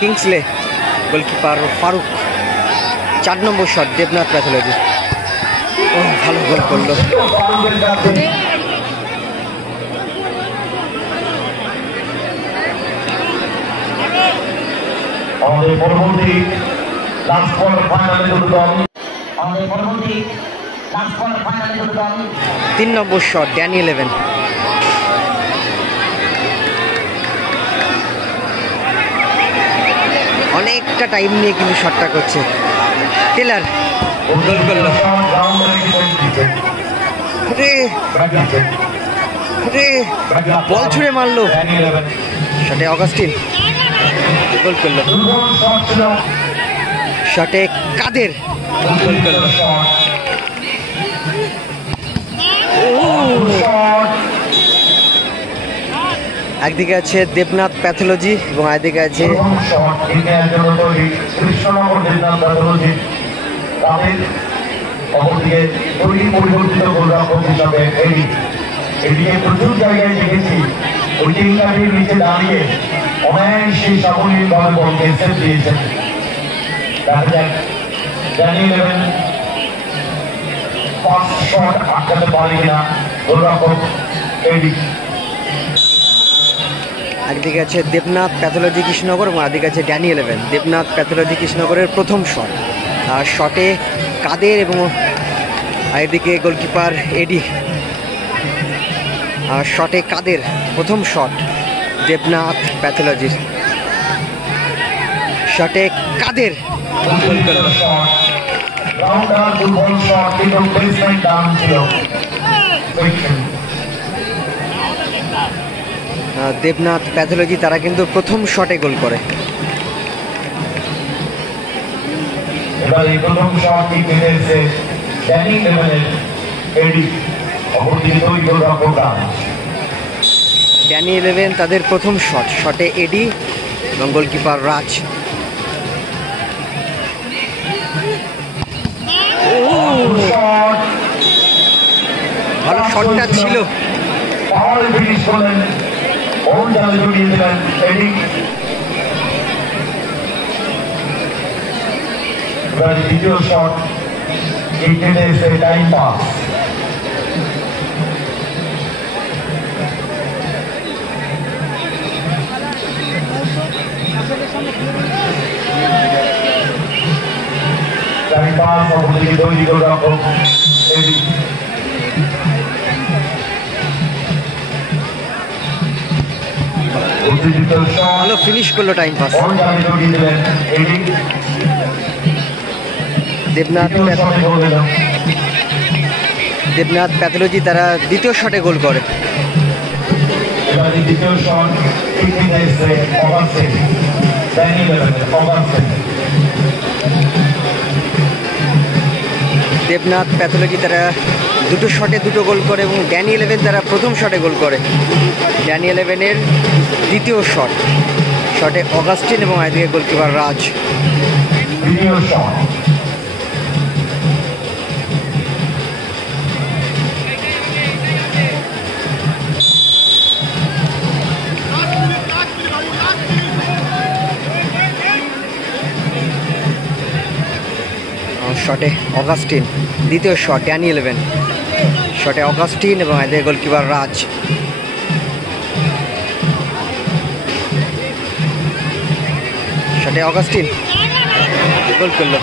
Kingsley goalkeeper Faruk 4 নম্বর shot Debnath pathology ভালো গোল করলো আমাদের পরবর্তী লাস্ট কোয়ার্টার ফাইনালে দুটো দল 3 নম্বর শট ড্যানি 11 অনেকটা টাইম নিয়ে কিন্তু শটটা করছে টেলার গোল করলো বল ছুঁড়ে মারলো শটে অগাস্টিন গোল করলো শটে কাদের গোল করলো একদিকে আছে দেবনাথ প্যাথোলজি এবং একদিকে আছে প্রচুর জায়গায় দেখেছি ওই টিমটাকে নিচে দাঁড়িয়ে অনেক সেই সাফল্যভাবে বলকে সেভ দিয়েছেন দেখা যাক ড্যানি 11 ফার্স্ট শট আটকাতে পারে কিনা গোলরক্ষক এডি একদিকে আছে দেবনাথ প্যাথোলজি কৃষ্ণনগর এবং একদিকে আছে ড্যানি 11 দেবনাথ প্যাথোলজি কৃষ্ণনগরের প্রথম শট আর শটে কাদের এবং একদিকে গোলকিপার এডি আর শটে কাদের প্রথম শট দেবনাথ প্যাথোলজির শটে কাদের দেবনাথ প্যাথোলজি তারা কিন্তু প্রথম শটে গোল করে ড্যানি 11 তাদের প্রথম শট শটে এডি এবং গোলকিপার রাজ ভালো শটটা ছিল দ্বিতীয় শট টাইম পাস ভালো ফিনিশ করলো টাইম পাস দেবনাথ প্যাথোলজি তারা দ্বিতীয় শটে গোল করে দেবনাথ প্যাথোলজি তারা দুটো শটে দুটো গোল করে এবং ড্যানি 11 তারা প্রথম শটে গোল করে ড্যানি 11-এর দ্বিতীয় শট শটে অগাস্টিন এবং একদিকে গোলকিপার রাজ শটে অগাস্টিন দ্বিতীয় শট ড্যানি 11 শটে অগাস্টিন এবং এদের গোলকিপার রাজ শটে অগাস্টিন গোল করলো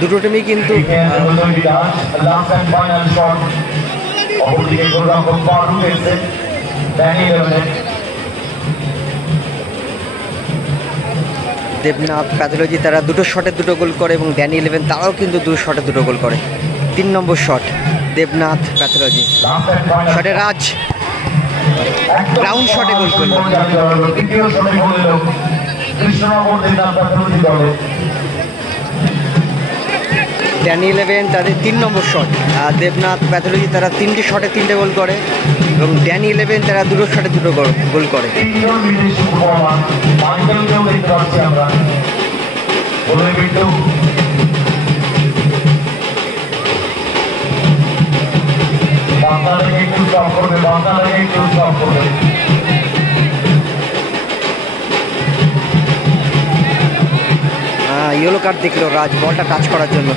দুটো টিমই কিন্তু দেবনাথ প্যাথোলজি তারা দুটো শটে দুটো গোল করে এবং ড্যানি 11 তারাও কিন্তু দুটো শটে দুটো গোল করে 3 নম্বর শট দেবনাথ প্যাথোলজি শটে রাজ গ্রাউন্ড শটে গোল করলো ড্যানি ইলেভেন তাদের 3 নম্বর শট, আর দেবনাথ প্যাথোলজি তারা 3টে শটে 3টে গোল করে এবং ড্যানি ইলেভেন তারা 2টো শটে 2টো গোল করে। তিনজন বিদেশি ফুটবলার মাইকেলকেও দেখতে পাচ্ছি আমরা। বলে বিট্টু বাংলা থেকে একটু স্টপ করবে, বাংলা থেকে একটু স্টপ করবে। ইয়েলো কার্ড দেখলো রাজ বলটা টাচ করার জন্য।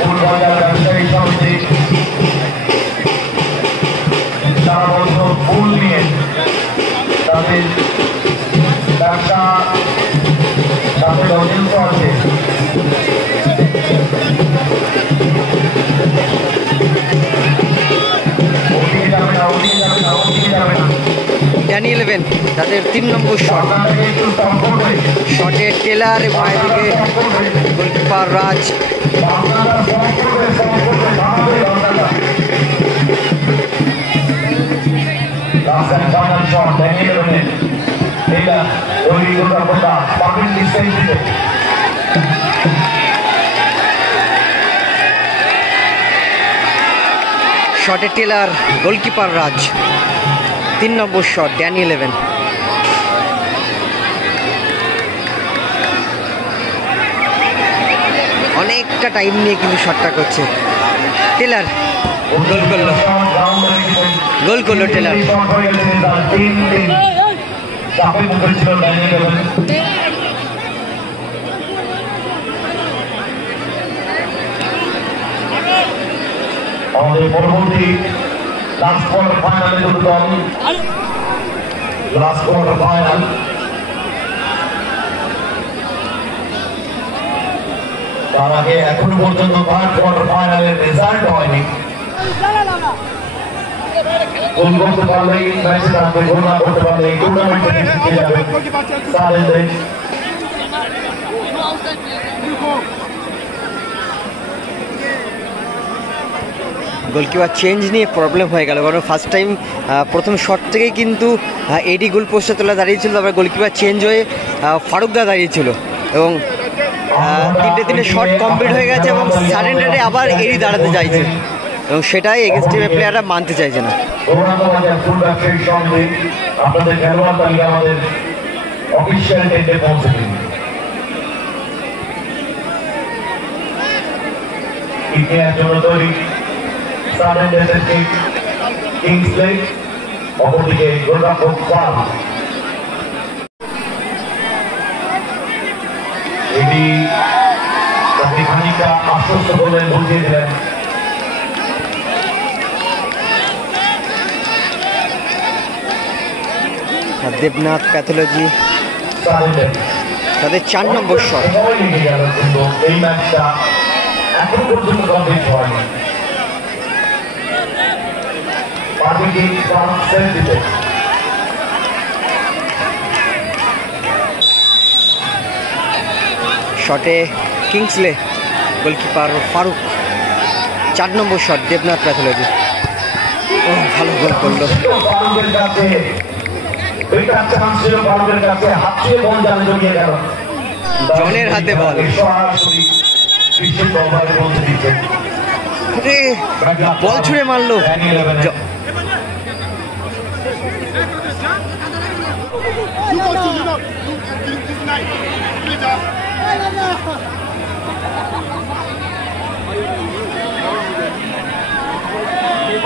ফুলবাজার ব্যবসায়ী সমিতি সারা বছর ফুল নিয়ে তাদের ব্যবসা তাদের অধীনস্থ আছে। ওদিকে যাবে না, ওদিকে যাবে না, ওদিকে যাবে না। ড্যানি ইলেভেন তাদের 3 নম্বর শট, আপনাকে একটু স্টপ করবে। শটে টেলার এবং এদিকে গোলকিপার রাজ। বাংলাটা স্টপ করবে, স্টপ করবে, ভাঙবে বাংলাটা। Last and final shot, Daniel Levinet. Taylor, Oli Gurapota, perfect distance দিতে। শটে টেলার, গোলকিপার রাজ। 3 নম্বর শট ড্যানি ইলেভেন। অনেকটা টাইম নিয়ে কিন্তু শটটা করছে টেলার। গোল করলো, গোল করলো টেলার। Shot হয়ে গেছে তার 3-3 চাপে মুখে ছিল Daniel Levinet। আমাদের পরবর্তী লাস্ট কোয়ার্টার ফাইনালে দুটো দল, লাস্ট কোয়ার্টার ফাইনাল। তার আগে এখনো পর্যন্ত থার্ড কোয়ার্টার ফাইনালের রেজাল্ট হয়নি। গোল করতে পারলেই ম্যাচে থাকবে, গোল না করতে পারলে এই টুর্নামেন্ট থেকে জিতে যাবে সারেন্দ্রে। গোলকিপার চেঞ্জ নিয়ে প্রবলেম হয়ে গেল, কারণ ফার্স্ট টাইম প্রথম শট থেকেই কিন্তু এডি গোল পোস্টে তোলা দাঁড়িয়েছিল, তারপরে গোলকিপার চেঞ্জ হয়ে ফারুকদা দাঁড়িয়েছিল এবং 3টে শট কমপ্লিট হয়ে গেছে এবং সারেন্ডারে আবার এডি দাঁড়াতে চাইছে এবং সেটাই এগেনস্ট টিমের প্লেয়াররা মানতে চাইছে না। আপনাদের খেলোয়াড় তালিকা আমাদের অফিসিয়াল টেন্ডে পৌঁছে দিন। ইতিহাস জন্য তৈরি সারেন্ডার থেকে কিংসলে, অপরদিকে গোলরক্ষক পাল। এটি তাকে খানিকটা আশ্বস্ত করলেন, বুঝিয়ে দিলেন। দেবনাথ প্যাথোলজি তাদের 4 নম্বর শট। এই ম্যাচটা এখন পর্যন্ত কমপ্লিট হয়নি। শটে কিংসলে, গোলকিপার ফারুক। 4 নম্বর শট দেবনাথ প্যাথোলজি। ও ভালো গোল করলো। জনের হাতে বল, বল ছুঁড়ে মারলো।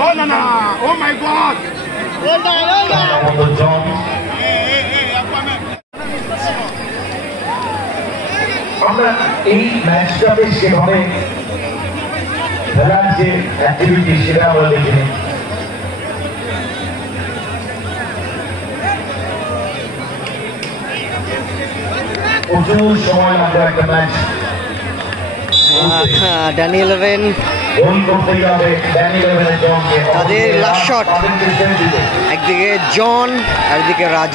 Oh no no! Oh my God! আমরা এই ম্যাচটাতে সেভাবে খেলার যে অ্যাক্টিভিটি সেটা আমরা দেখিনি। প্রচুর সময় লাগবে একটা ম্যাচ। ড্যানি ইলেভেন গোল করতে যাবে ড্যানি ইলেভেনের জনকে, তাদের লাস্ট শট। একদিকে জন আর একদিকে রাজ।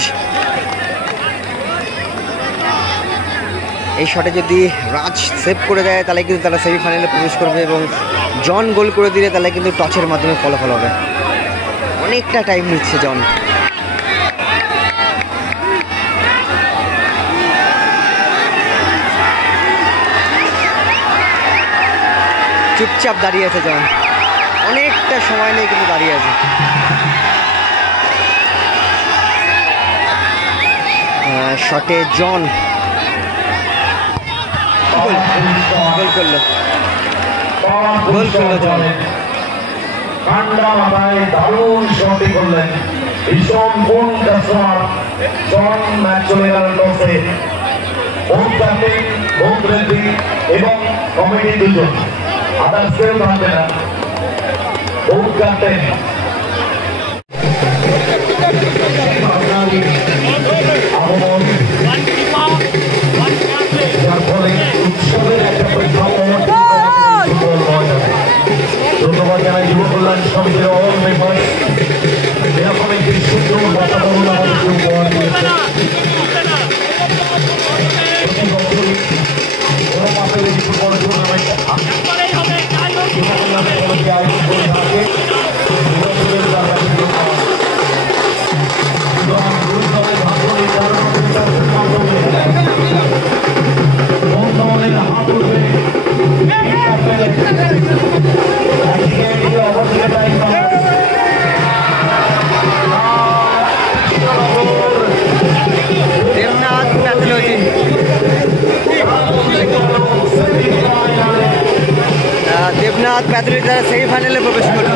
এই শটে যদি রাজ সেভ করে দেয় তাহলে কিন্তু তারা সেমিফাইনালে প্রবেশ করবে এবং জন গোল করে দিলে তাহলে কিন্তু টচের মাধ্যমে ফলাফল হবে। অনেকটা টাইম নিচ্ছে জন। চুপচাপ দাঁড়িয়ে আছে জন, অনেকটা সময় নেই কিন্তু দাঁড়িয়ে আছে। শটে জন গোল করলো, গোল করলো জন। ঠান্ডা মাথায় দারুণ শটই করলেন, ভীষণ কোন কাস্টমার জন। ম্যাচ চলে গেল টসে, হোম ক্যাপ্টেন, হোম রেফারি এবং কমিটি দুজন, আদার্স কেউ থাকবে না। হোম ক্যাপ্টেন যার ফলে উৎসবের একটা প্রেক্ষাপট ধন্যবাদ জানাই যুব কল্যাণ সমিতির অল মেম্বার, এরকম একটি সুন্দর বাতাবরণ আমাদেরকে উপহার দিয়েছে। প্রতি বছরই বড় মাপের একটি ফুটবল টুর্নামেন্ট যুব কল্যাণ সমিতি আয়োজন করে থাকে। এবছরের টার্গেটের গুরুত্বপূর্ণ ভাগ্য নির্ধারণের মাধ্যমে বন্ধনের হাত উঠবে দেবনাথ প্যাথোলজি, দেবনাথ প্যাথোলজি তারা সেমিফাইনালে প্রবেশ করলো।